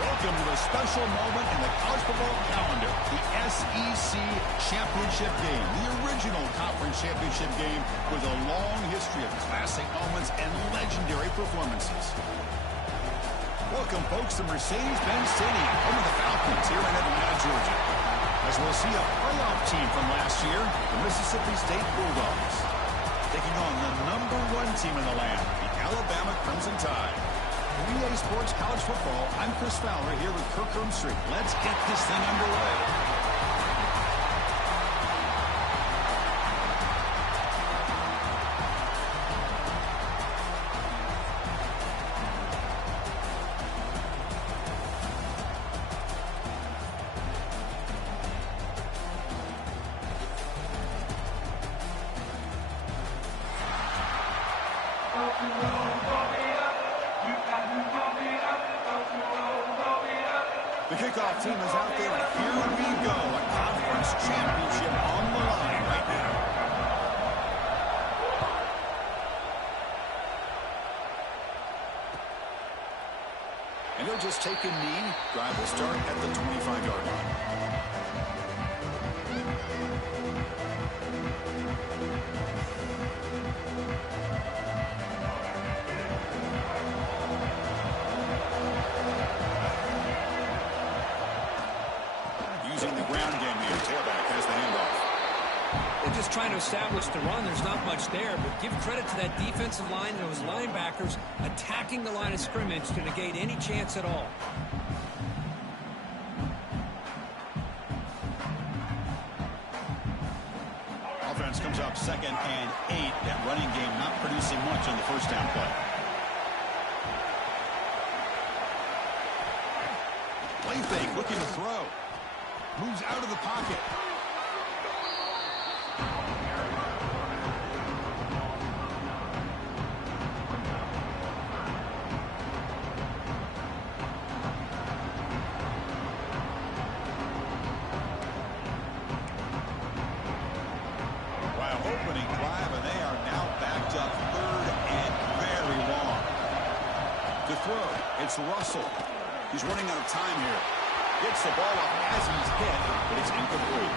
Welcome to a special moment in the college football calendar, the SEC Championship game, the original conference championship game with a long history of classic moments and legendary performances. Welcome, folks, to Mercedes-Benz Stadium, home of the Falcons here in Atlanta, Georgia. As we'll see a playoff team from last year, the Mississippi State Bulldogs, taking on the #1 team in the land, the Alabama Crimson Tide. For EA Sports College Football, I'm Chris Fowler here with Kirk Herbstreit. Let's get this thing underway. The kickoff team is out there, and here we go. A conference championship on the line right now. And he'll just take a knee. Drive will start at the 25-yard line. Trying to establish the run. There's not much there, but give credit to that defensive line and those linebackers attacking the line of scrimmage to negate any chance at all. Offense comes up 2nd and 8. That running game not producing much on the first down play. Play fake, looking to throw. Moves out of the pocket. Opening drive, and they are now backed up 3rd and very long. To throw, it's Russell. He's running out of time here. Gets the ball up as he's hit, but it's incomplete.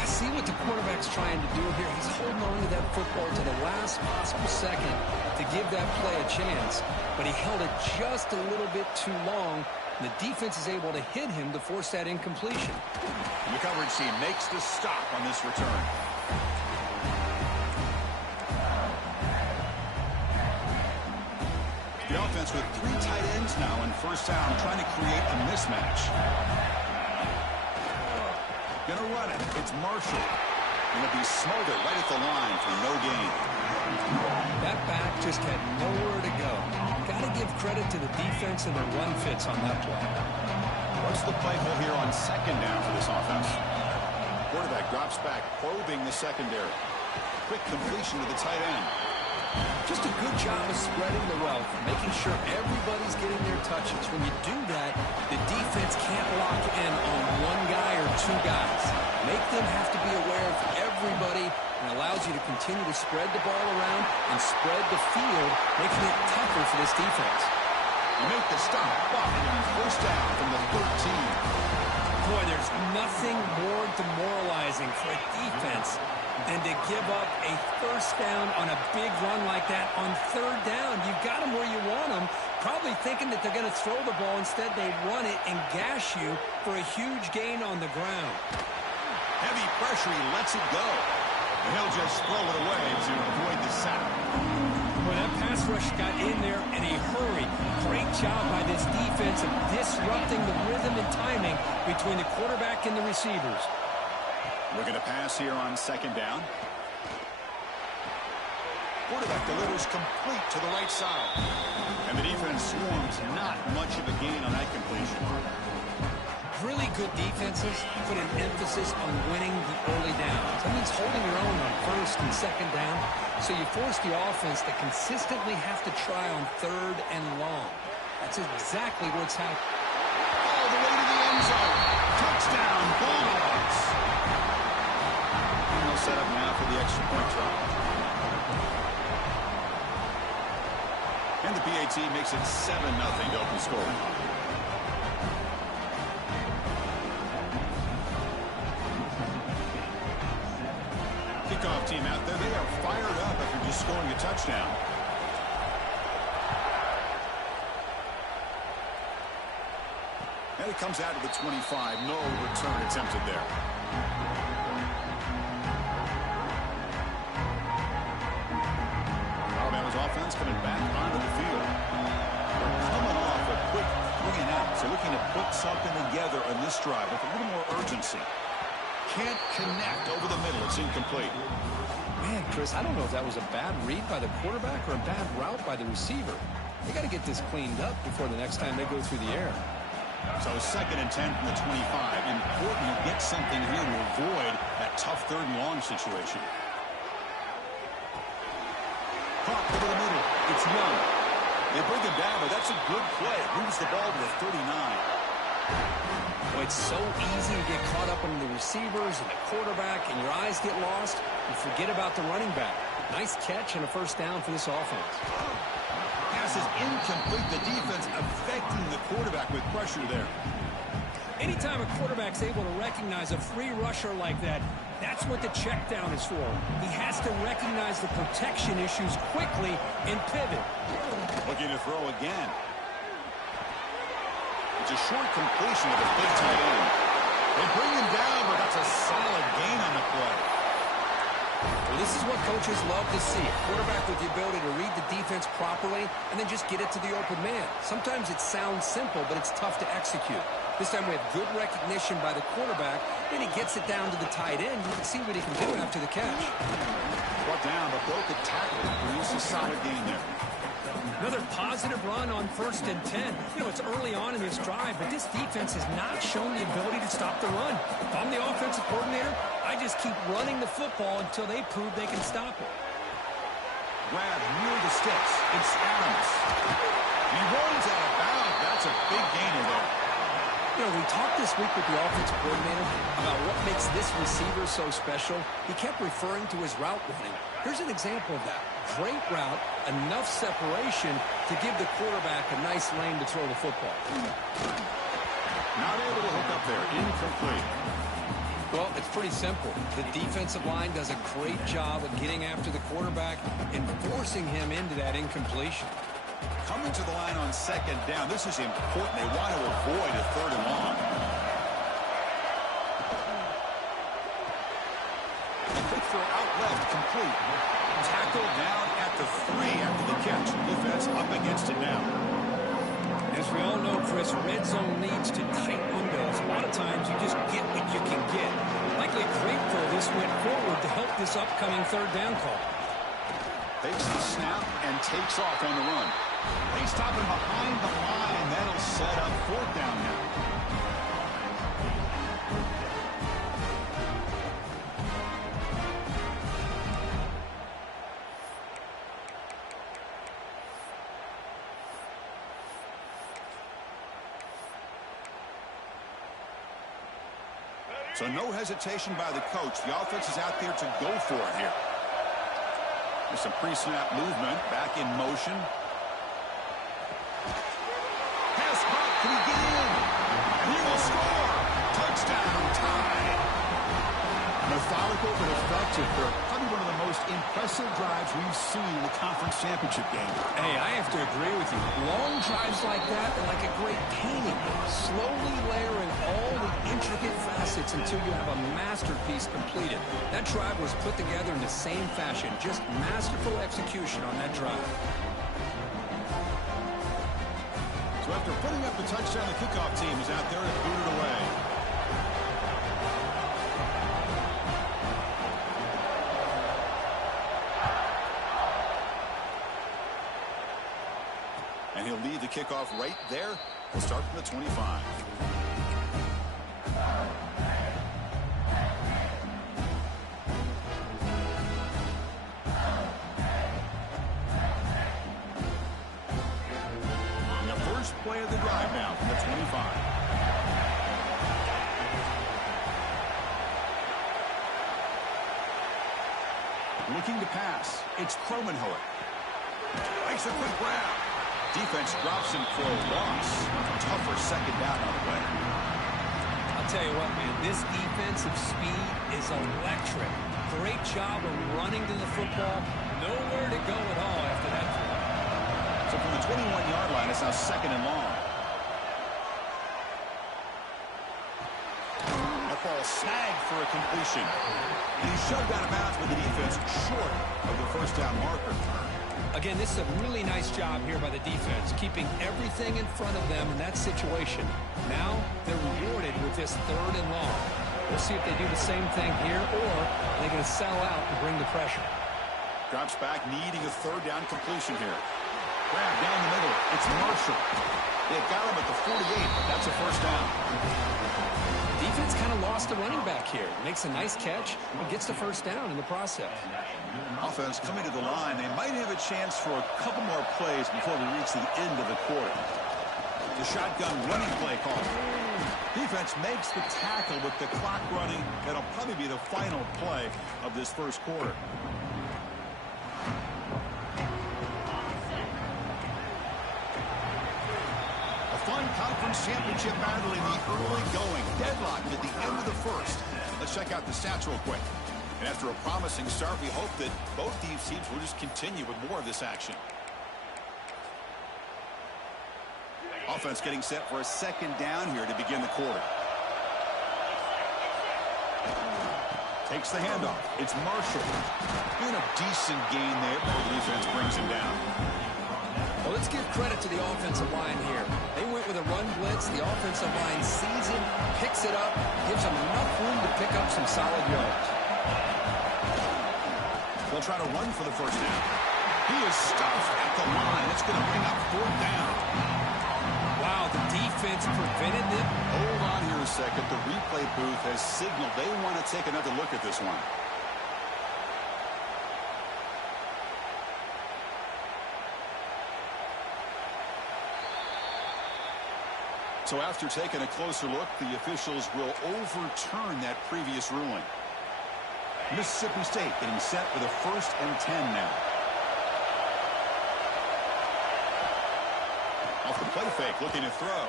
I see what the quarterback's trying to do here. He's holding on to that football to the last possible second to give that play a chance, but he held it just a little bit too long. The defense is able to hit him to force that incompletion. The coverage team makes the stop on this return. The offense with 3 tight ends now in first down, trying to create a mismatch. Gonna run it. It's Marshall. Gonna be smothered right at the line for no gain. That back just had nowhere to go. Got to give credit to the defense and the run fits on that play. What's the play call here on 2nd down for this offense? Quarterback drops back, probing the secondary. Quick completion to the tight end. Just a good job of spreading the wealth, making sure everybody's getting their touches. When you do that, the defense can't lock in on one guy or 2 guys. Make them have to be aware of everybody, and allows you to continue to spread the ball around and spread the field, making it tougher for this defense. You make the stop, and first down from the 13. Boy, there's nothing more demoralizing for a defense than to give up a first down on a big run like that on 3rd down. You've got them where you want them, probably thinking that they're going to throw the ball. Instead, they run it and gash you for a huge gain on the ground. Heavy pressure, he lets it go. And he'll just throw it away to avoid the sack. Well, that pass rush got in there in a hurry. Great job by this defense of disrupting the rhythm and timing between the quarterback and the receivers. Looking to pass here on 2nd down. Quarterback delivers complete to the right side. And the defense swarms, not much of a gain on that completion. Really good defenses put an emphasis on winning the early downs. That means holding your own on 1st and 2nd down. So you force the offense to consistently have to try on 3rd and long. That's exactly what's happening. All the way to the end zone. Touchdown, Bulldogs. And they'll set up now for the extra point try. And the PAT makes it 7-0 to open scoring. kickoff team out there, they are fired up after just scoring a touchdown. And it comes out to the 25. No return attempted there. Alabama's offense coming back onto the field. We're coming off a quick 3-and-out, so looking to put something together on this drive with a little more urgency. Can't connect over the middle. It's incomplete. Man, Chris, I don't know if that was a bad read by the quarterback or a bad route by the receiver. They got to get this cleaned up before the next time they go through the air. So 2nd and 10 from the 25. Important to get something here to avoid that tough 3rd and long situation. Pop over the middle. It's Young. They bring him down, but that's a good play. Moves the ball to the 39. Well, it's so easy to get caught up on the receivers and the quarterback, and your eyes get lost. You forget about the running back. Nice catch and a 1st down for this offense. Pass is incomplete. The defense affecting the quarterback with pressure there. Anytime a quarterback's able to recognize a free rusher like that, that's what the check down is for. He has to recognize the protection issues quickly and pivot. Looking to throw again. It's a short completion of the big tight end. They bring him down, but that's a solid gain on the play. Well, this is what coaches love to see. A quarterback with the ability to read the defense properly and then just get it to the open man. Sometimes it sounds simple, but it's tough to execute. This time we have good recognition by the quarterback. Then he gets it down to the tight end. You can see what he can do after the catch. Brought down, but broke a tackle. Produce a solid gain there. Another positive run on 1st and 10. You know, it's early on in this drive, but this defense has not shown the ability to stop the run. If I'm the offensive coordinator, I just keep running the football until they prove they can stop it. Grab near the sticks. It's Adams. He rolls out of bounds. That's a big gainer there. You know, we talked this week with the offensive coordinator about what makes this receiver so special. He kept referring to his route running. Here's an example of that. Great route, enough separation to give the quarterback a nice lane to throw the football. Not able to hook up there. Incomplete. Well, it's pretty simple. The defensive line does a great job of getting after the quarterback and forcing him into that incompletion. Coming to the line on 2nd down. This is important. They want to avoid a 3rd and long. Quick throw out left, complete. Tackled down at the 3 after the catch. Defense up against it now. As we all know, Chris, red zone needs to tight windows. A lot of times you just get what you can get. Likely a great throw this went forward to help this upcoming 3rd down call. Takes the snap and takes off on the run. They stop him behind the line. That'll set up 4th down now. So no hesitation by the coach. The offense is out there to go for it here. There's some pre-snap movement. Back in motion. Pass caught. Can he get in? And he will score. Touchdown. Tie. Methodical but effective. Probably one of the most impressive drives we've seen in the conference championship game. Hey, I have to agree with you. Long drives like that are like a great painting. Slowly layering all the intricate facets until you have a masterpiece completed. That drive was put together in the same fashion. Just masterful execution on that drive. So after putting up the touchdown, the kickoff team is out there to boot it away. And he'll lead the kickoff right there. We'll start from the 25. On the first play of the drive now from the 25. Looking to pass. It's Kromenhoek. Makes a quick grab. Defense drops him for a loss. Tougher 2nd down on the way. I'll tell you what, man, this defensive speed is electric. Great job of running to the football. Nowhere to go at all after that throw. So from the 21-yard line, it's now 2nd and long. That ball snagged for a completion. And he's shoved out of bounds with the defense short of the first down marker. Again, this is a really nice job here by the defense, keeping everything in front of them in that situation. Now they're rewarded with this 3rd and long. We'll see if they do the same thing here, or they're going to sell out and bring the pressure. Drops back, needing a 3rd down completion here. Grab down the middle. It's Marshall. They've got him at the 48. That's a 1st down. Defense kind of lost the running back here. Makes a nice catch and gets the 1st down in the process. Offense coming to the line. They might have a chance for a couple more plays before we reach the end of the quarter. The shotgun running play call. Defense makes the tackle with the clock running. That'll probably be the final play of this 1st quarter. A fun conference championship battle in the early going. Deadlocked at the end of the 1st. Let's check out the stats real quick. And after a promising start, we hope that both these teams will just continue with more of this action. Offense getting set for a 2nd down here to begin the quarter. Takes the handoff. It's Marshall. Doing a decent gain there, but the defense brings him down. Well, let's give credit to the offensive line here. They went with a run blitz. The offensive line sees it, picks it up, gives them enough room to pick up some solid yards. They'll try to run for the 1st down. He is stuffed at the line. It's going to bring up 4th down. Wow, the defense prevented them. Hold on here a second. The replay booth has signaled they want to take another look at this one. So after taking a closer look, the officials will overturn that previous ruling. Mississippi State getting set for the 1st and 10 now. Off the play fake, looking to throw.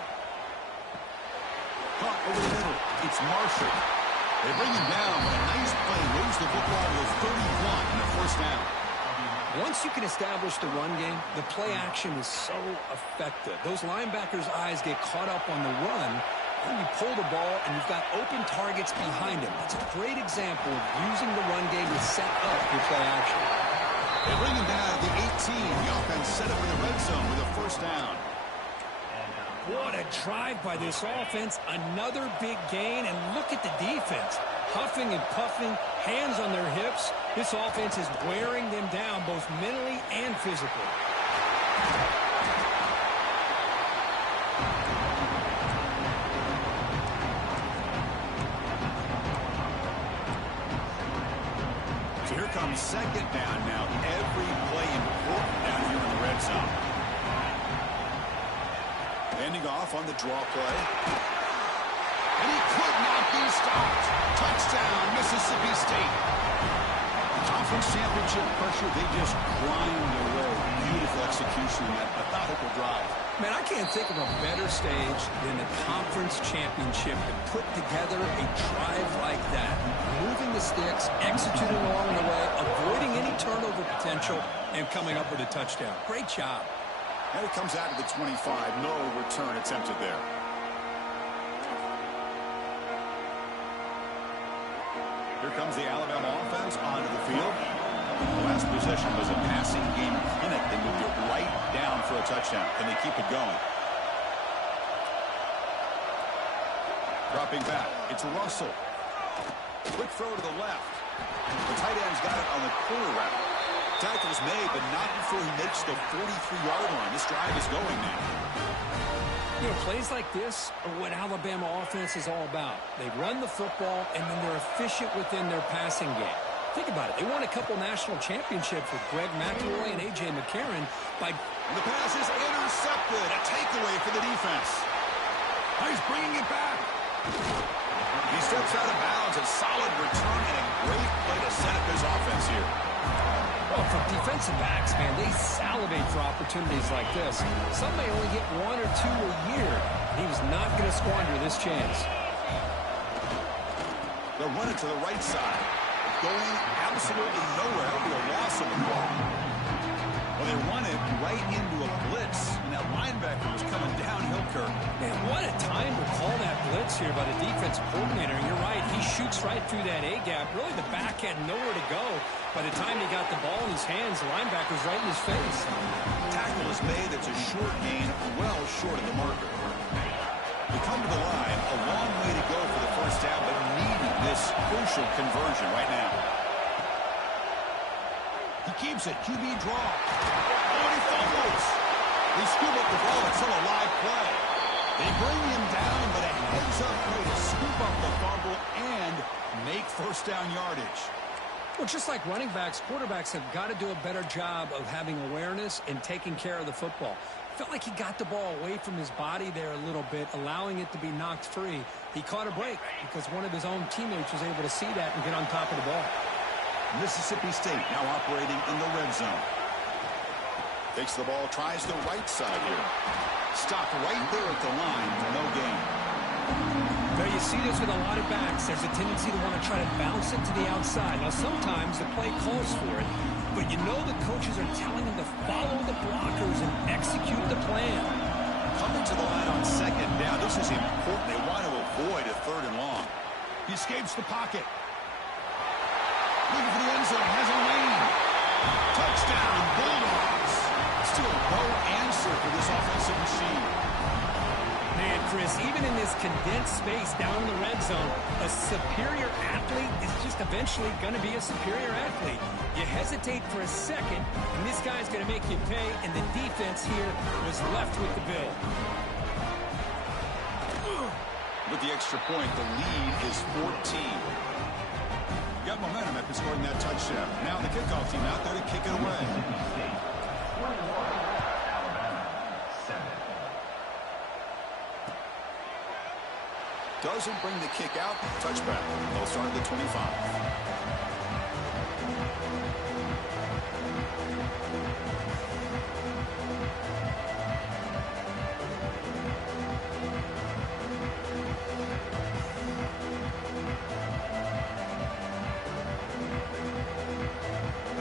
Caught over the middle. It's Marshall. They bring him down, but a nice play moves the football to the 31 and a 1st down. Once you can establish the run game, the play action is so effective. Those linebackers' eyes get caught up on the run, and you pull the ball, and you've got open targets behind him. It's a great example of using the run game to set up your play action. They bring him down at the 18. The offense set up in the red zone with a 1st down. What a drive by this offense. Another big gain, and look at the defense. Huffing and puffing, hands on their hips. This offense is wearing them down both mentally and physically. So here comes 2nd down now. Every play important down here in the red zone. Ending off on the draw play. And he could not be stopped. Touchdown, Mississippi State. Conference championship pressure, they just grind away. Beautiful execution on that methodical drive. Man, I can't think of a better stage than the conference championship to put together a drive like that. Moving the sticks, executing along the way, avoiding any turnover potential, and coming up with a touchdown. Great job. And it comes out to the 25. No return attempted there. Here comes the Alabama offense onto the field. The last possession was a passing game clinic. They moved it right down for a touchdown, and they keep it going. Dropping back, it's Russell. Quick throw to the left. The tight end's got it on the corner route. Tackle's made, but not before he makes the 43-yard line. This drive is going now. You know, plays like this are what Alabama offense is all about. They run the football, and then they're efficient within their passing game. Think about it. They won a couple national championships with Greg McElroy and A.J. McCarron by... And the pass is intercepted. A takeaway for the defense. Now he's bringing it back. He steps out of bounds. A solid return and a great play to set up his offense here. Well, for defensive backs, man, they salivate for opportunities like this. Some may only get 1 or 2 a year. He was not going to squander this chance. They'll run it to the right side. going absolutely nowhere. That'll be a loss of the ball. Well, they run it right into a blitz, and that linebacker was coming downhill, Kirk. Man, what a time to call that blitz here by the defense coordinator. And you're right, he shoots right through that A-gap. Really, the back had nowhere to go. By the time he got the ball in his hands, the linebacker's right in his face. Tackle is made. It's a short gain, well short of the marker. We come to the line, a long way to go for the first down, but needing this crucial conversion right now. He keeps it. QB draw. Oh, and he fumbles. They scoop up the ball. It's still a live play. They bring him down, but a heads-up play to scoop up the fumble and make first down yardage. Well, just like running backs, quarterbacks have got to do a better job of having awareness and taking care of the football. Felt like he got the ball away from his body there a little bit, allowing it to be knocked free. He caught a break because one of his own teammates was able to see that and get on top of the ball. Mississippi State now operating in the red zone. Takes the ball, tries the right side here. Stopped right there at the line for no gain. There you see this with a lot of backs. There's a tendency to want to try to bounce it to the outside. Now, sometimes the play calls for it, but you know the coaches are telling them to follow the blockers and execute the plan. Coming to the line on second down. This is important. They want to avoid a third and long. He escapes the pocket. Looking for the end zone. Has a lane. Touchdown, Bulldogs. Still no answer for this offensive machine. Man, Chris, even in this condensed space down in the red zone, a superior athlete is just eventually going to be a superior athlete. You hesitate for a second, and this guy's going to make you pay, and the defense here was left with the bill. With the extra point, the lead is 14. Got momentum after scoring that touchdown. Now the kickoff team out there to kick it away. Doesn't bring the kick out. Touchback. They'll start at the 25.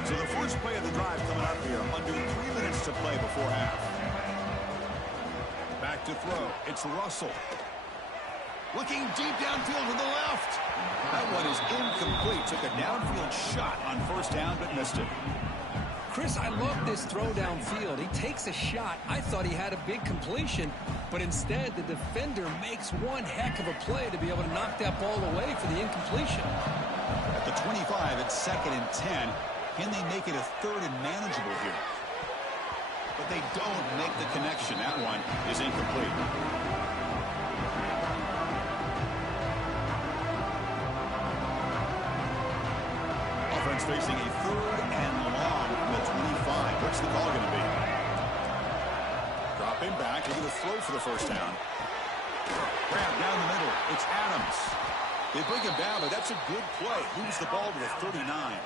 So the first play of the drive coming up here. Under 3 minutes to play before half. Back to throw. It's Russell. Looking deep downfield to the left. That one is incomplete. Took a downfield shot on first down, but missed it. Chris, I love this throw downfield. He takes a shot. I thought he had a big completion, but instead the defender makes one heck of a play to be able to knock that ball away for the incompletion. At the 25, it's 2nd and 10. Can they make it a third and manageable here? But they don't make the connection. That one is incomplete. Facing a third and long from the 25. What's the call going to be? Dropping back, looking to throw for the first down. Grab down the middle. It's Adams. They bring him down, but that's a good play. Moves the ball to the 39.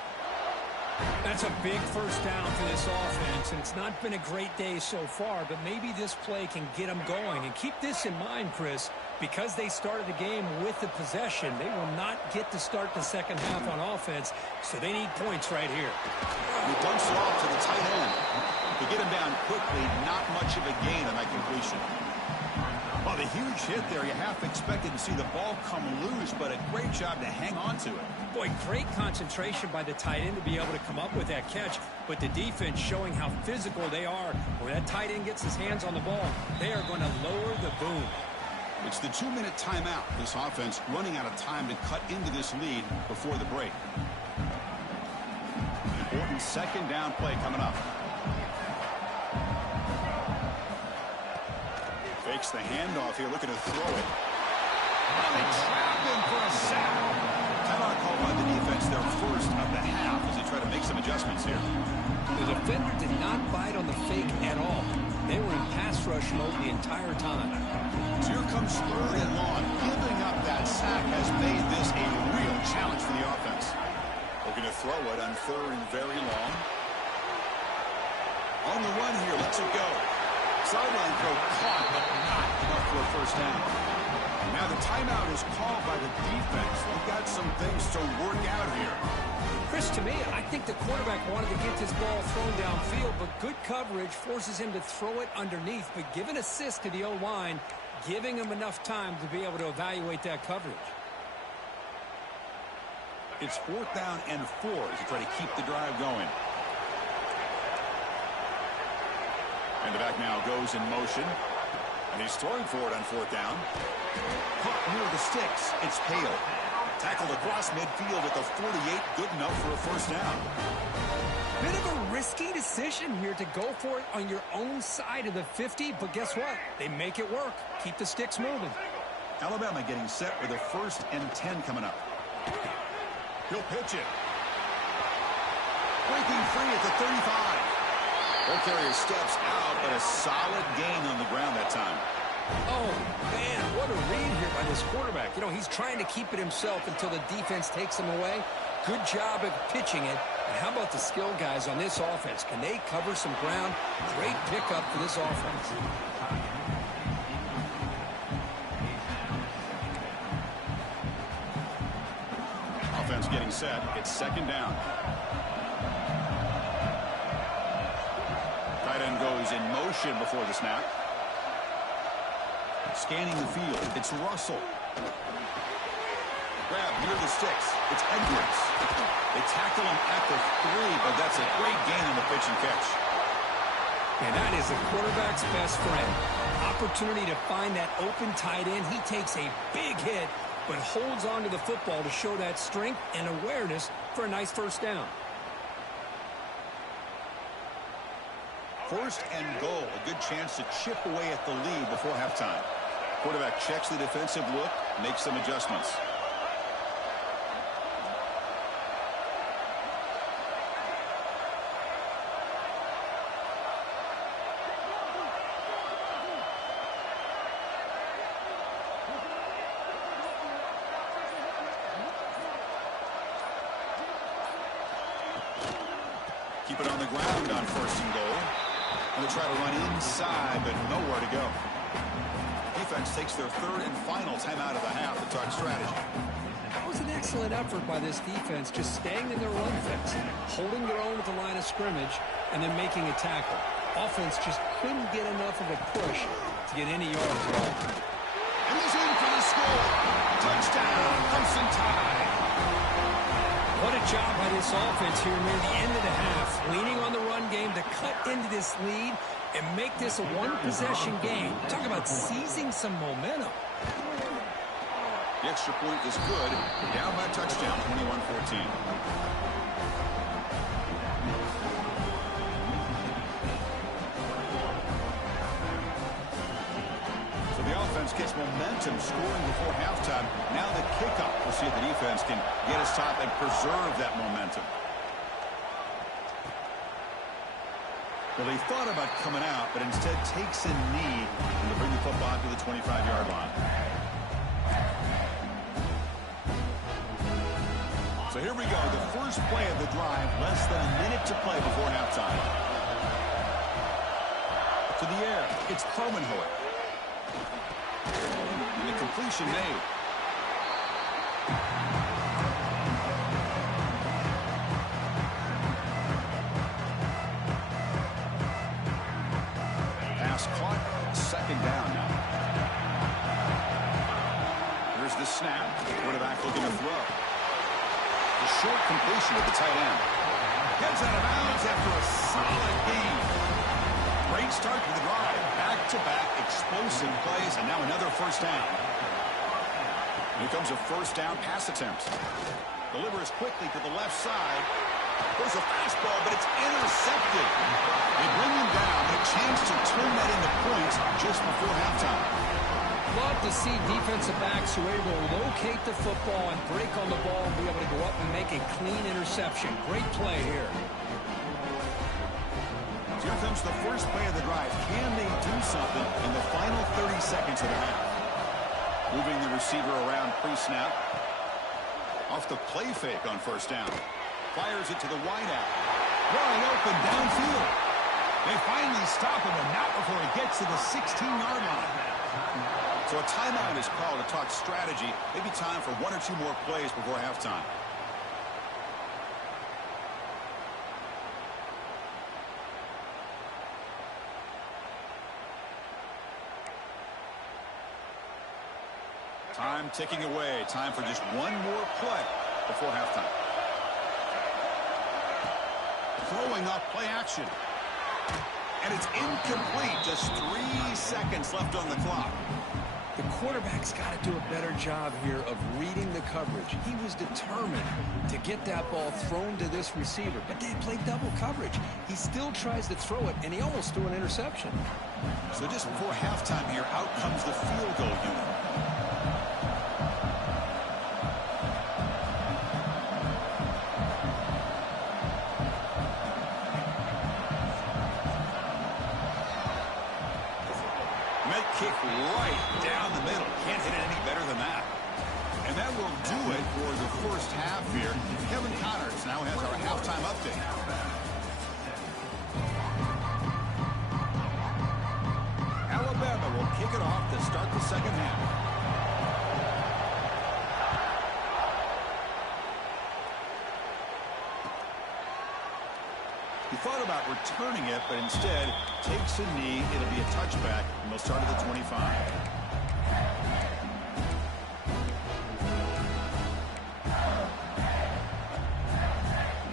That's a big first down for this offense, and it's not been a great day so far, but maybe this play can get them going. And keep this in mind, Chris, because they started the game with the possession, they will not get to start the second half on offense, so they need points right here. He dumps it off to the tight end. To get him down quickly, not much of a gain on that completion. Well, the huge hit there, you half expected to see the ball come loose, but a great job to hang on to it. Boy, great concentration by the tight end to be able to come up with that catch, but the defense showing how physical they are. When that tight end gets his hands on the ball, they are going to lower the boom. It's the 2-minute timeout. This offense running out of time to cut into this lead before the break. Important second down play coming up. Fakes the handoff here, looking to throw it. And they trap him for a sack. Timeout call by the defense, their first of the half, as they try to make some adjustments here. The defender did not bite on the fake at all. They were in pass rush mode the entire time. So here comes third and long. Giving up that sack has made this a real challenge for the offense. Looking to throw it on third and very long. On the run here, lets it go. Sideline throw caught, but not enough for a first down. And now the timeout is called by the defense. They've got some things to work out here. Chris, to me, I think the quarterback wanted to get this ball thrown downfield, but good coverage forces him to throw it underneath. But give an assist to the O-line, giving him enough time to be able to evaluate that coverage. It's 4th down and 4 to try to keep the drive going. And the back now goes in motion. And he's throwing for it on 4th down. Caught near the sticks. It's Hale. Tackled across midfield at the 48. Good enough for a 1st down. Bit of a risky decision here to go for it on your own side of the 50. But guess what? They make it work. Keep the sticks moving. Alabama getting set with a 1st and 10 coming up. He'll pitch it. Breaking free at the 35. Ball carrier steps out, but a solid gain on the ground that time. Oh, man, what a read here by this quarterback. You know, he's trying to keep it himself until the defense takes him away. Good job of pitching it. And how about the skill guys on this offense? Can they cover some ground? Great pickup for this offense. Offense getting set. It's 2nd down. Tight end goes in motion before the snap. Scanning the field. It's Russell. Grab near the sticks. It's Edwards. They tackle him at the 3, but that's a great gain on the pitch and catch. And that is the quarterback's best friend. Opportunity to find that open tight end. He takes a big hit, but holds on to the football to show that strength and awareness for a nice 1st down. 1st and goal. A good chance to chip away at the lead before halftime. Quarterback checks the defensive look, makes some adjustments. Keep it on the ground on 1st and goal. And they try to run inside, but nowhere to go. Defense takes their 3rd and final timeout of the half to talk strategy. That was an excellent effort by this defense, just staying in their run fence, holding their own at the line of scrimmage, and then making a tackle. Offense just couldn't get enough of a push to get any yards at all. And he's in for the score. Touchdown, Crimson Tide. What a job by this offense here near the end of the half, leaning on the run game to cut into this lead and make this a one-possession game. Talk about seizing some momentum. The extra point is good. Down by a touchdown, 21-14. So the offense gets momentum scoring before halftime. Now the kickoff. We'll see if the defense can get us top and preserve that momentum. Well, they thought about coming out, but instead takes a knee to bring the football to the 25-yard line. So here we go, the first play of the drive, less than a minute to play before halftime. To the air, it's Carmenhoek. And the completion made. Pass caught, 2nd down now. Here's the snap, quarterback looking to throw. The short completion of the tight end. Gets out of bounds after a solid game. Great start to the drive. Back-to-back explosive plays, and now another 1st down. Here comes a 1st down pass attempt. Delivers quickly to the left side. There's a fastball, but it's intercepted. They bring him down, and a chance to turn that into points just before halftime. Love to see defensive backs who are able to locate the football and break on the ball and be able to go up and make a clean interception. Great play here. Here comes the first play of the drive. Can they do something in the final 30 seconds of the half? Moving the receiver around pre-snap. Off the play fake on 1st down. Fires it to the wideout. Wide open downfield. They finally stop him, and not before he gets to the 16-yard line. So a timeout is called to talk strategy. Maybe time for one or two more plays before halftime. Time ticking away. Time for just one more play before halftime. Throwing up play action. And it's incomplete. Just 3 seconds left on the clock. The quarterback's got to do a better job here of reading the coverage. He was determined to get that ball thrown to this receiver, but they played double coverage. He still tries to throw it, and he almost threw an interception. So just before halftime here, out comes the field goal unit. Kick right down the middle. Can't hit it any better than that. And that will do it for the first half here. Kevin Connors now has our halftime update. Alabama will kick it off to start the second half. He thought about returning it, but instead takes a knee. It'll be a touchback, and they'll start at the 25.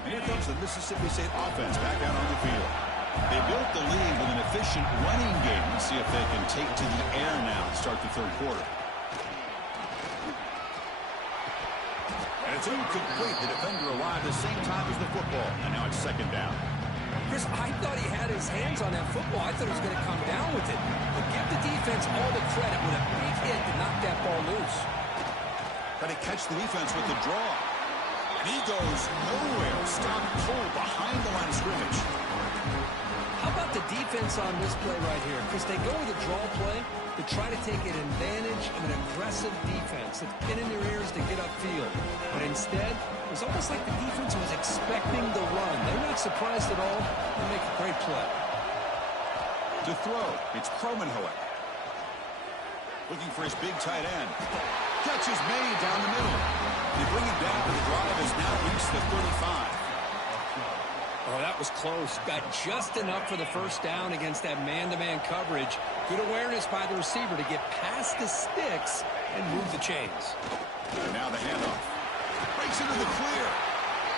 And here comes the Mississippi State offense back out on the field. They built the lead with an efficient running game. Let's see if they can take to the air now to start the third quarter. And it's incomplete. The defender arrived at the same time as the football, and now it's second down. Chris, I thought he had his hands on that football. I thought he was going to come down with it. But give the defense all the credit with a big hit to knock that ball loose. Got to catch the defense with the draw. And he goes nowhere. Stopped cold behind the line of scrimmage. How about the defense on this play right here? Chris, they go with a draw play to try to take an advantage of an aggressive defense that's been in their ears to get upfield. But instead, it was almost like the defense was expecting the run. They're not surprised at all. They make a great play. To throw, it's Cromenhoek. Looking for his big tight end. Catch is made down the middle. They bring it down, and the drive has now reached the 35. Oh, that was close. Got just enough for the first down against that man-to-man coverage. Good awareness by the receiver to get past the sticks and move the chains. And now the handoff. Breaks into the clear.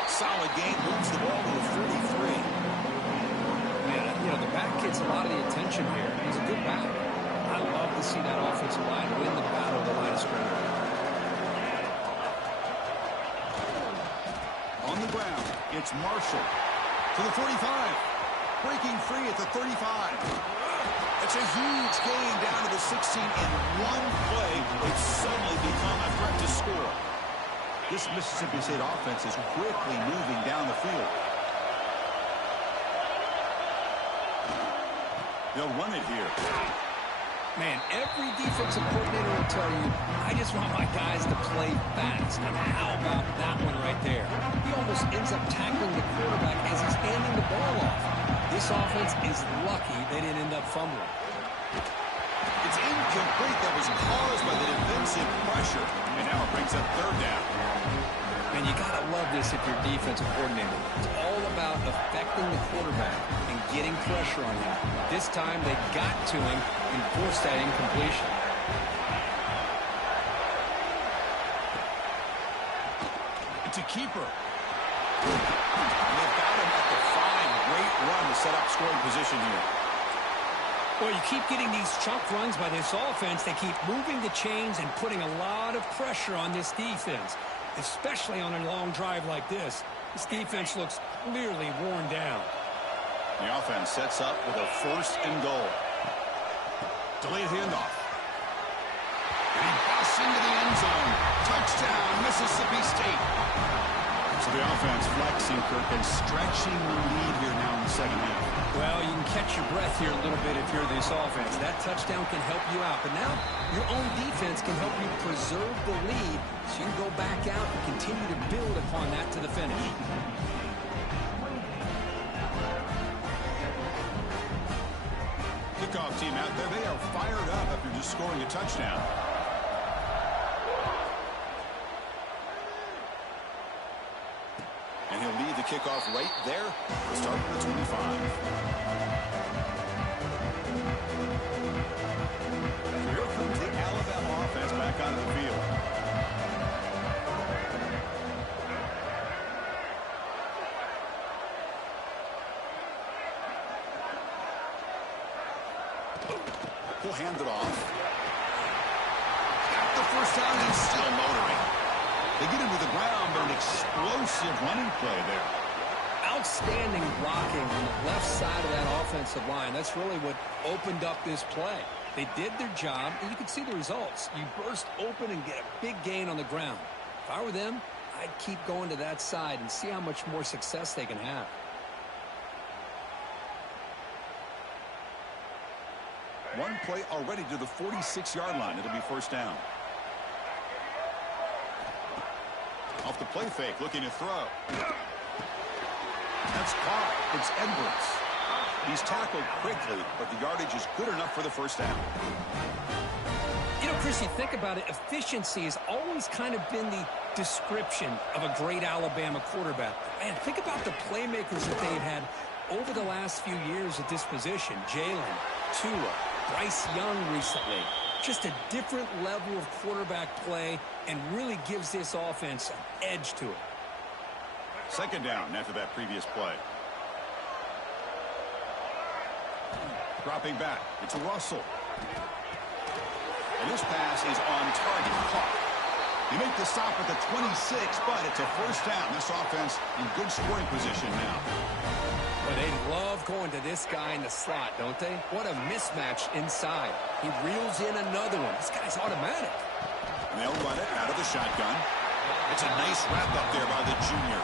Solid gain, moves the ball to the 43. Man, you know, the back gets a lot of the attention here. He's a good back. I love to see that offensive line win the battle of the line of scrimmage. On the ground, it's Marshall. To the 45. Breaking free at the 35. It's a huge gain down to the 16 in one play. It's suddenly become a threat to score. This Mississippi State offense is quickly moving down the field. They'll run it here. Man, every defensive coordinator will tell you, I just want my guys to play fast. And how about that one right there? He almost ends up tackling the quarterback as he's handing the ball off. This offense is lucky they didn't end up fumbling. It's incomplete. That was caused by the defensive pressure. And now it brings up third down. And you got to love this if you're a defensive coordinator. It's all about affecting the quarterback and getting pressure on him. This time they got to him and forced that incompletion. It's a keeper. And they've got him at the 5. Great run to set up scoring position here. Well, you keep getting these chunk runs by this offense. They keep moving the chains and putting a lot of pressure on this defense, especially on a long drive like this. This defense looks clearly worn down. The offense sets up with a 1st and goal. Delayed handoff. And he busts into the end zone. Touchdown, Mississippi State. So the offense flexing, Kirk, and stretching the lead here now in the second half. Well, you can catch your breath here a little bit if you're this offense. That touchdown can help you out. But now your own defense can help you preserve the lead so you can go back out and continue to build upon that to the finish. kickoff team out there, they are fired up after just scoring a touchdown. And he'll lead the kickoff right there. We'll start with the 25. Here comes the Alabama offense back onto the field. He'll hand it off. Got the first down and still motoring. They get him to the ground, but an explosive running play there. Outstanding blocking on the left side of that offensive line. That's really what opened up this play. They did their job, and you can see the results. You burst open and get a big gain on the ground. If I were them, I'd keep going to that side and see how much more success they can have. One play already to the 46-yard line. It'll be first down. Off the play fake, looking to throw. That's caught. It's Edwards. He's tackled quickly, but the yardage is good enough for the first down. You know, Chris, you think about it, efficiency has always kind of been the description of a great Alabama quarterback. Man, think about the playmakers that they've had over the last few years at this position. Jalen, Tua, Bryce Young recently. Just a different level of quarterback play and really gives this offense an edge to it. Second down after that previous play. Dropping back. It's a Russell. And this pass is on target. Caught. You make the stop at the 26, but it's a first down. This offense in good scoring position now. Well, they love going to this guy in the slot, don't they? What a mismatch inside. He reels in another one. This guy's automatic. And they'll run it out of the shotgun. It's a nice wrap up there by the junior.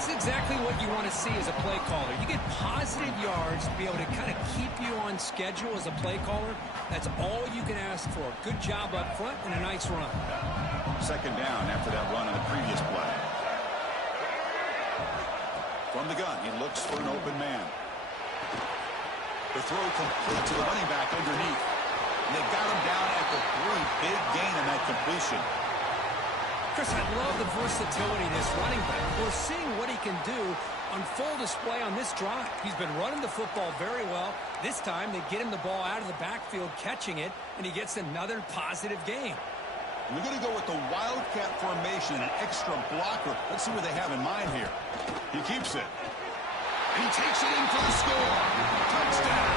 It's exactly what you want to see as a play caller. You get positive yards to be able to kind of keep you on schedule as a play caller. That's all you can ask for. Good job up front and a nice run. Second down after that run on the previous play. From the gun, he looks for an open man. The throw complete to the running back underneath. And they got him down at the 3. Big gain in that completion. Chris, I love the versatility of this running back. We're seeing what he can do on full display on this drive. He's been running the football very well. This time, they get him the ball out of the backfield, catching it, and he gets another positive gain. We're going to go with the Wildcat formation, an extra blocker. Let's see what they have in mind here. He keeps it. And he takes it in for the score. Touchdown.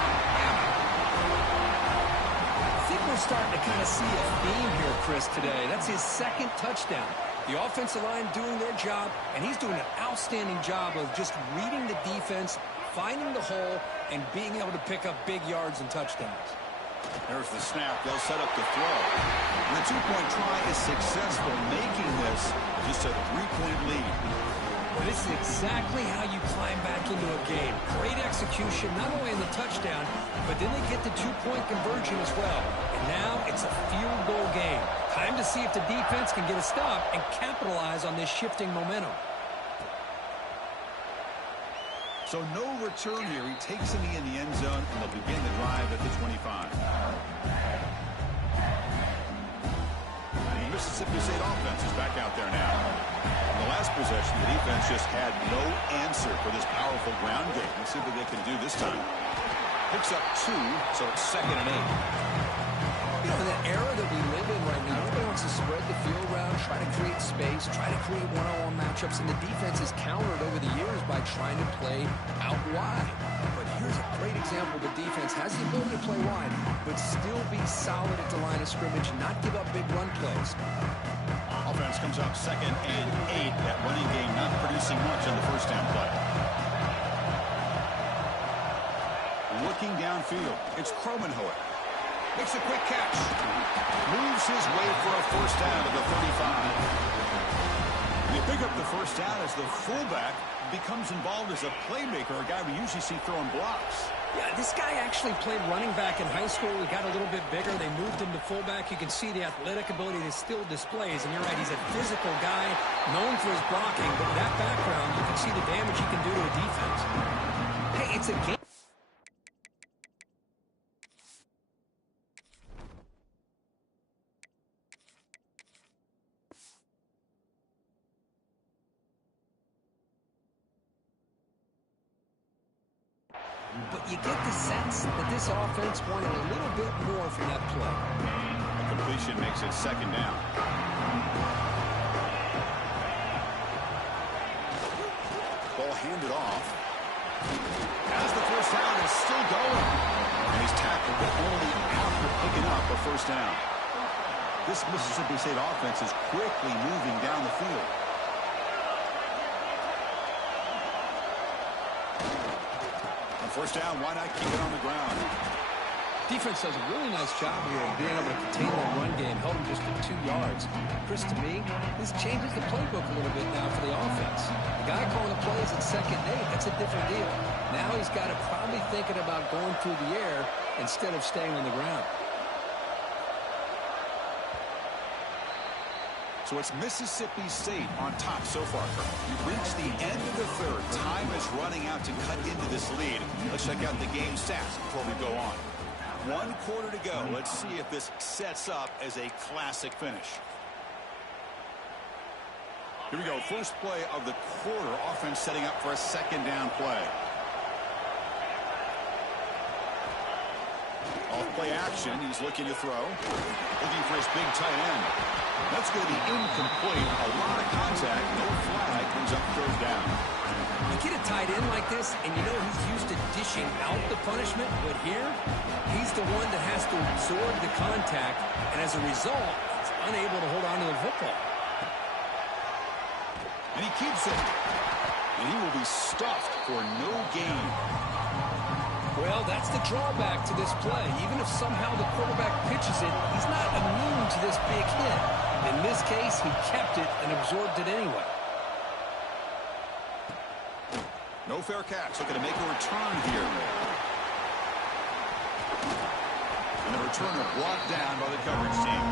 I think we're starting to kind of see a theme here, Chris, today. That's his second touchdown. The offensive line doing their job, and he's doing an outstanding job of just reading the defense, finding the hole, and being able to pick up big yards and touchdowns. There's the snap. They'll set up the throw. And the two-point try is successful, making this just a 3-point lead. But this is exactly how you climb back into a game. Great execution, not only in the touchdown, but then they get the two-point conversion as well. And now it's a field goal game. Time to see if the defense can get a stop and capitalize on this shifting momentum. So no return here. He takes a knee in the end zone, and they'll begin the drive at the 25. The Mississippi State offense is back out there now. In the last possession, the defense just had no answer for this powerful ground game. Let's see what they can do this time. Picks up 2, so it's 2nd and 8. You know, in the era that we live in right now, everybody wants to spread the field around, try to create space, try to create one-on-one matchups, and the defense has countered over the years by trying to play out wide. But here's a great example. The defense has the ability to play wide, but still be solid at the line of scrimmage and not give up big run plays. Offense comes up 2nd and 8. That running game not producing much on the first down play. Looking downfield, it's Cromenhoek. Makes a quick catch. Moves his way for a first down to the 35. They pick up the first down as the fullback becomes involved as a playmaker, a guy we usually see throwing blocks. Yeah, this guy actually played running back in high school. He got a little bit bigger. They moved him to fullback. You can see the athletic ability that still displays. And you're right, he's a physical guy, known for his blocking. But with that background, you can see the damage he can do to a defense. Hey, it's a game. but you get the sense that this offense wanted a little bit more from that play. A completion makes it second down. Ball handed off. As the first down is still going. And he's tackled, but only after picking up a first down. This Mississippi State offense is quickly moving down the field. On first down, why not keep it on the ground? Defense does a really nice job here of being able to contain that run game, held him just to 2 yards. Chris, to me, this changes the playbook a little bit now for the offense. The guy calling the plays at 2nd and 8, that's a different deal. Now he's got to probably thinking about going through the air instead of staying on the ground. So it's Mississippi State on top so far. We've reached the end of the third. Time is running out to cut into this lead. Let's check out the game stats before we go on. 1 quarter to go. Let's see if this sets up as a classic finish. Here we go. First play of the quarter. Offense setting up for a second down play. Off play action. He's looking to throw. Looking for his big tight end. That's going to be incomplete. A lot of contact. No flag. Brings up third down. You get a tight end like this, and you know he's used to dishing out the punishment, but here, he's the one that has to absorb the contact, and as a result, he's unable to hold on to the football. And he keeps it. And he will be stuffed for no gain. Well, that's the drawback to this play. Even if somehow the quarterback pitches it, he's not immune to this big hit. In this case, he kept it and absorbed it anyway. No fair catch. Looking to make a return here. And the returner brought down by the coverage team.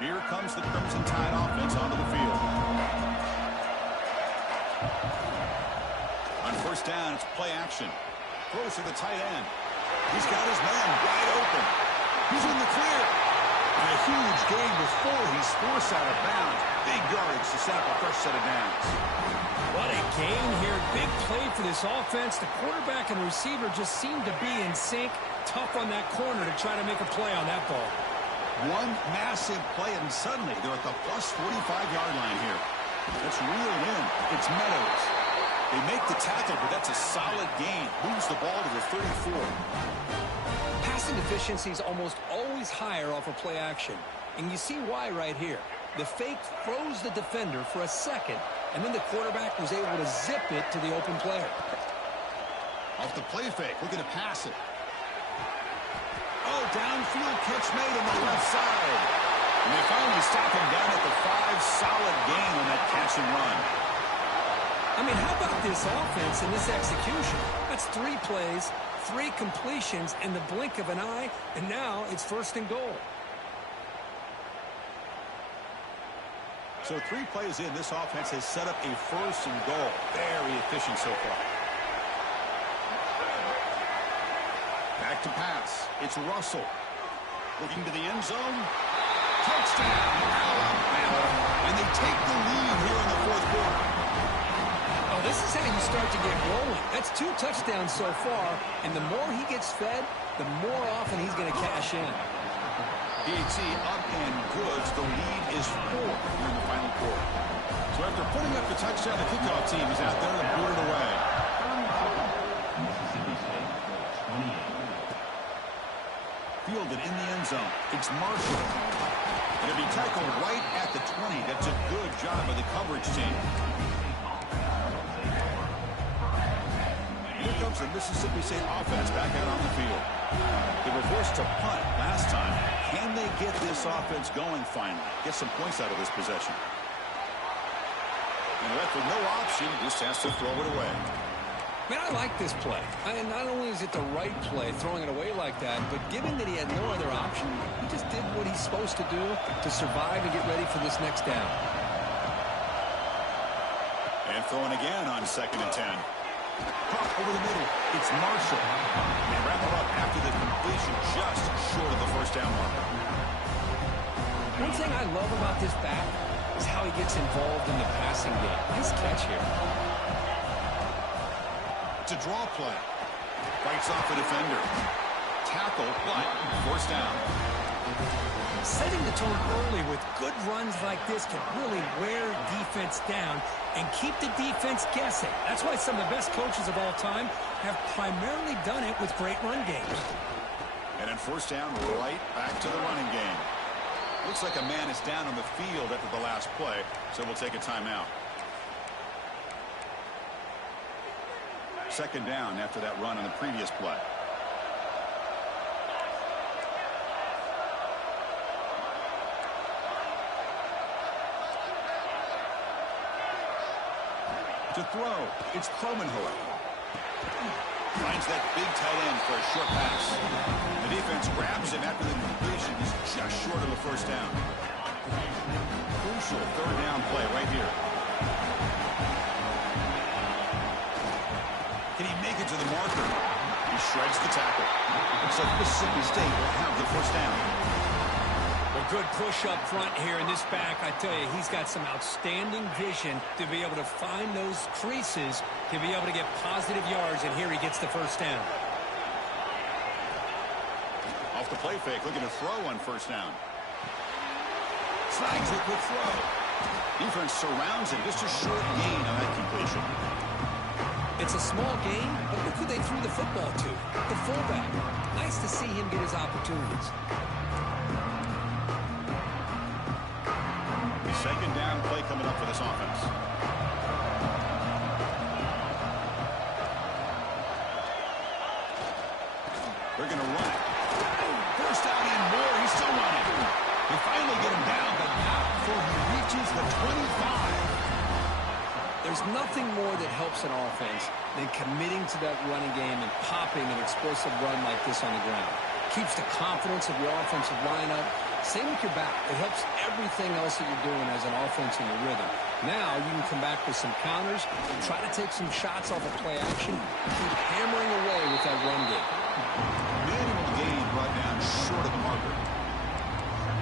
Here comes the Crimson Tide offense onto the field. On first down, it's play action. Throws to the tight end. He's got his man wide open. He's in the clear. And a huge gain before he's forced out of bounds. Big yardage to set up a fresh set of downs. What a gain here. Big play for this offense. The quarterback and receiver just seem to be in sync. Tough on that corner to try to make a play on that ball. One massive play, and suddenly they're at the plus 45-yard line here. Let's reel it in. It's Meadows. They make the tackle, but that's a solid gain. Moves the ball to the 34. Passing efficiency is almost always higher off of play action. And you see why right here. The fake froze the defender for a second, and then the quarterback was able to zip it to the open player. Off the play fake, looking to pass it. Oh, downfield catch made on the left side. And they finally stop him down at the 5. Solid gain on that catch and run. I mean, how about this offense and this execution? That's 3 plays, 3 completions in the blink of an eye, and now it's first and goal. So 3 plays in, this offense has set up a first and goal. Very efficient so far. Back to pass. It's Russell. Looking to the end zone. Touchdown, Alabama. And they take the lead here in the fourth quarter. Oh, this is how you start to get rolling. That's 2 touchdowns so far, and the more he gets fed, the more often he's going to cash in. DHC up and good. The lead is 4 here in the final quarter. So after putting up the touchdown, the kickoff team is out there to boot it away. Fielded in the end zone. It's Marshall. And it'll be tackled right at the 20. That's a good job by the coverage team. Here comes the Mississippi State offense back out on the field. They were forced to punt last time. Can they get this offense going finally? Get some points out of this possession. And left with no option, just has to throw it away. Man, I like this play. And not only is it the right play, throwing it away like that, but given that he had no other option, he just did what he's supposed to do to survive and get ready for this next down. And throwing again on 2nd and 10. Caught over the middle. It's Marshall. They wrap it up after the completion just short of the first down mark. One thing I love about this back is how he gets involved in the passing game. Nice catch here. It's a draw play. Fights off a defender. Tackle, but forced down. Setting the tone early with good runs like this can really wear defense down and keep the defense guessing. That's why some of the best coaches of all time have primarily done it with great run games. And then first down, right back to the running game. Looks like a man is down on the field after the last play, so we'll take a timeout. Second down after that run on the previous play. To throw, it's Kromenhoek. Finds that big tight end for a short pass. The defense grabs him after the completion. He's just short of a first down. Crucial third down play right here. Can he make it to the marker? He shreds the tackle. Looks like Mississippi State will have the first down. A good push up front here in this back. I tell you, he's got some outstanding vision to be able to find those creases, to be able to get positive yards, and here he gets the first down. Off the play fake, looking to throw on first down. Snags it with throw. Defense surrounds him. Just a short gain on that completion. It's a small gain, but look who they threw the football to. The fullback. Nice to see him get his opportunities. Second down play coming up for this offense. They're going to run it. First down and more. He's still running. They finally get him down, but not before he reaches the 25. There's nothing more that helps an offense than committing to that running game and popping an explosive run like this on the ground. Keeps the confidence of your offensive lineup. Same with your back. It helps everything else that you're doing as an offense in your rhythm. Now you can come back with some counters and try to take some shots off of play action and keep hammering away with that run game. Minimal gain brought down short of the marker.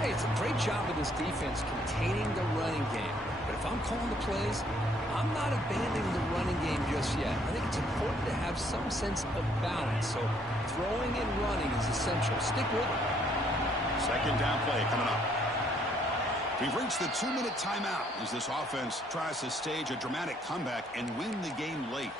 Hey, it's a great job of this defense containing the running game. But if I'm calling the plays, I'm not abandoning the running game just yet. I think it's important to have some sense of balance. So throwing and running is essential. Stick with it. Second down play coming up. We've reached the 2-minute timeout as this offense tries to stage a dramatic comeback and win the game late.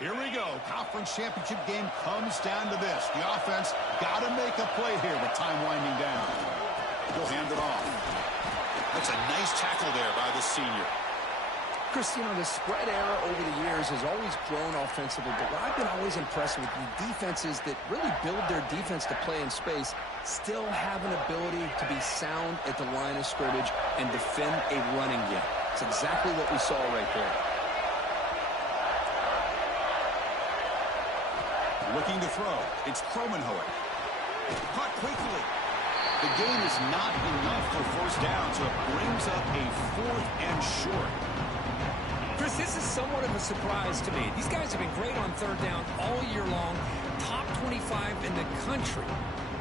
Here we go. Conference championship game comes down to this. The offense got to make a play here with time winding down. He'll hand it off. That's a nice tackle there by the senior. Chris, you know, the spread era over the years has always grown offensively, but what I've been always impressed with the defenses that really build their defense to play in space still have an ability to be sound at the line of scrimmage and defend a running game. It's exactly what we saw right there. Looking to throw. It's Kromenhoek. Caught quickly. The gain is not enough for first down, so it brings up a 4th and short. Chris, this is somewhat of a surprise to me. These guys have been great on third down all year long, top 25 in the country,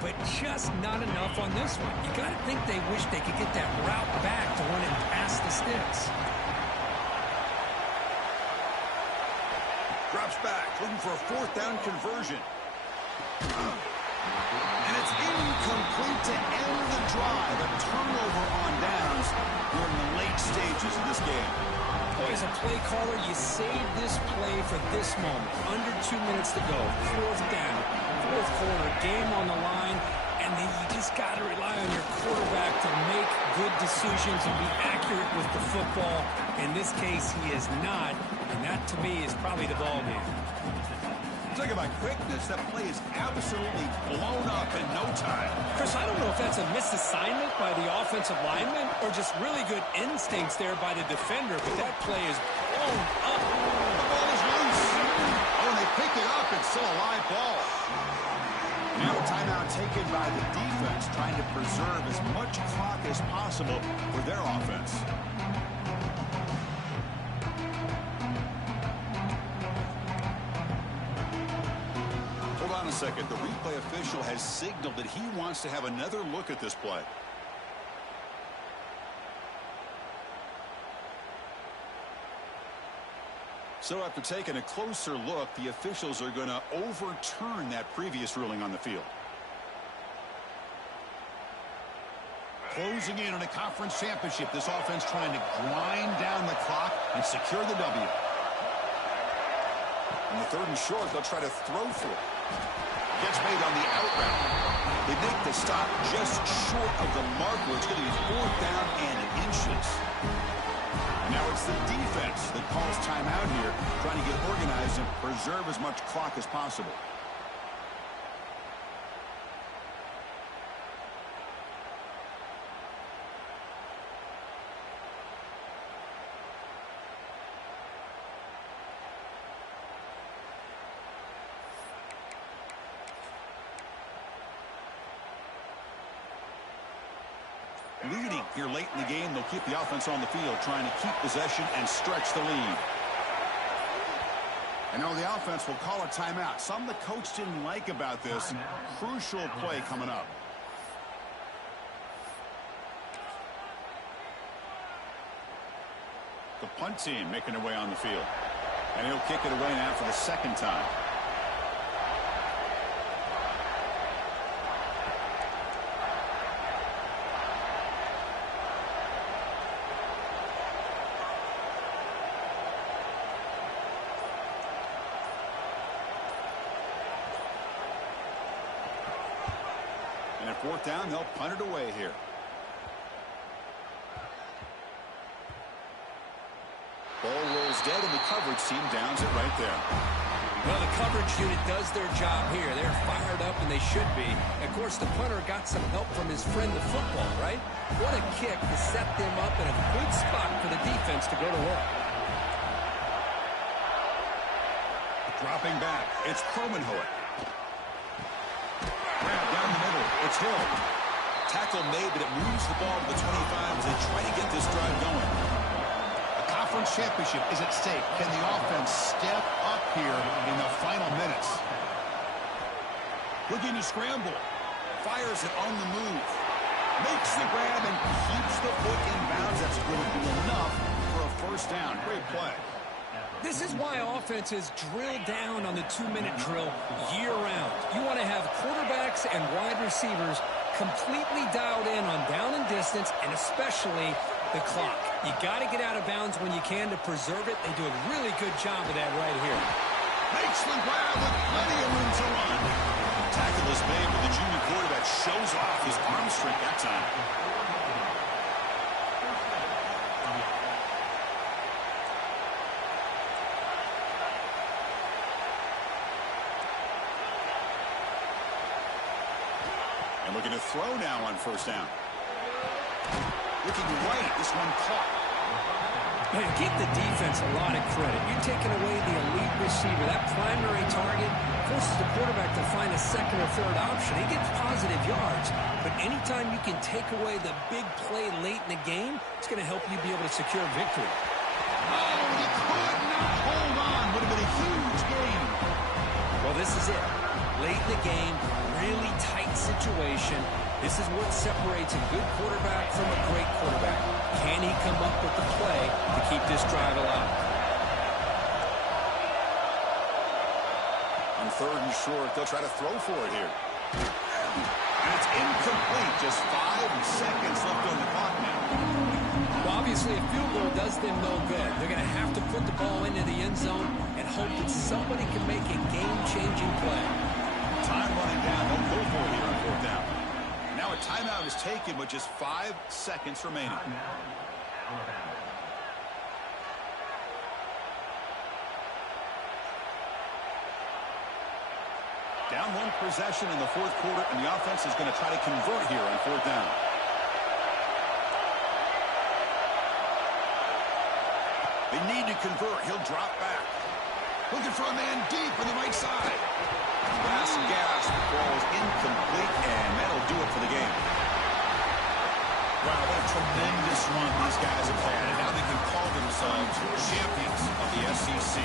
but just not enough on this one. You got to think they wish they could get that route back to run it past the sticks. Drops back, looking for a 4th down conversion. And it's incomplete to end the drive. A turnover on downs during the late stages of this game. Boy, as a play caller, you save this play for this moment. Under 2 minutes to go. 4th down, 4th quarter, game on the line, and then you just got to rely on your quarterback to make good decisions and be accurate with the football. In this case, he is not, and that to me is probably the ball game. Talk about quickness. That play is absolutely blown up in no time. Chris, I don't know if that's a misassignment by the offensive lineman or just really good instincts there by the defender, but that play is blown up. The ball is loose. Oh, and they pick it up. It's still a live ball. Now a timeout taken by the defense, trying to preserve as much clock as possible for their offense. second. The replay official has signaled that he wants to have another look at this play. So after taking a closer look, the officials are going to overturn that previous ruling on the field. Closing in on a conference championship, this offense trying to grind down the clock and secure the W. On the 3rd and short, they'll try to throw for it. Gets made on the out route. They make the stop just short of the marker. It's going to be 4th down and inches. Now it's the defense that calls timeout here, trying to get organized and preserve as much clock as possible. Leading here late in the game, they'll keep the offense on the field, trying to keep possession and stretch the lead. And now the offense will call a timeout. Some the coach didn't like about this. Crucial play coming up. The punt team making their way on the field. And he'll kick it away now for the 2nd time. And at 4th down, they'll punt it away here. Ball rolls dead, and the coverage team downs it right there. Well, the coverage unit does their job here. They're fired up, and they should be. Of course, the punter got some help from his friend, the football, right? What a kick to set them up in a good spot for the defense to go to work. Dropping back, it's Kromenhoek. Grab down the middle, it's Hill. Tackle made, but it moves the ball to the 25 as they try to get this drive going. A conference championship is at stake. Can the offense step up here in the final minutes? Looking to scramble. Fires it on the move. Makes the grab and keeps the foot in bounds. That's going to be enough for a 1st down. Great play. This is why offenses drill down on the 2-minute drill year-round. You want to have quarterbacks and wide receivers completely dialed in on down and distance, and especially the clock. You got to get out of bounds when you can to preserve it. They do a really good job of that right here. Makes the grab with plenty of room to run. Tackle is made, but the junior quarterback shows off his arm strength that time. And looking to throw now on 1st down. Looking right, this one caught. Man, give the defense a lot of credit. You're taking away the elite receiver. That primary target forces the quarterback to find a 2nd or 3rd option. He gets positive yards, but anytime you can take away the big play late in the game, it's going to help you be able to secure victory. Oh, he could not hold on. Would have been a huge gain. Well, this is it. Late in the game, really tight situation. This is what separates a good quarterback from a great quarterback. Can he come up with the play to keep this drive alive? On 3rd and short, they'll try to throw for it here. And it's incomplete. Just 5 seconds left on the clock now. Well, obviously, a field goal does them no good. They're going to have to put the ball into the end zone and hope that somebody can make a game-changing play. Time running down. They'll go for it here on 4th down. Now a timeout is taken with just 5 seconds remaining. Down 1 possession in the 4th quarter, and the offense is going to try to convert here on 4th down. They need to convert. He'll drop back. Looking for a man deep on the right side. Last gasp. Ball is incomplete, and that'll do it for the game. Wow, what a tremendous run these guys have had, and now they can call themselves champions of the SEC.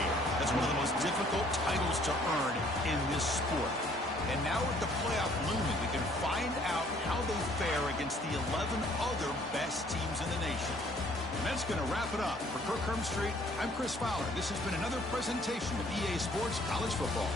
That's one of the most difficult titles to earn in this sport. And now with the playoff looming, we can find out how they fare against the 11 other best teams in the nation. And that's going to wrap it up. For Kirk Hermstreet, I'm Chris Fowler. This has been another presentation of EA Sports College Football.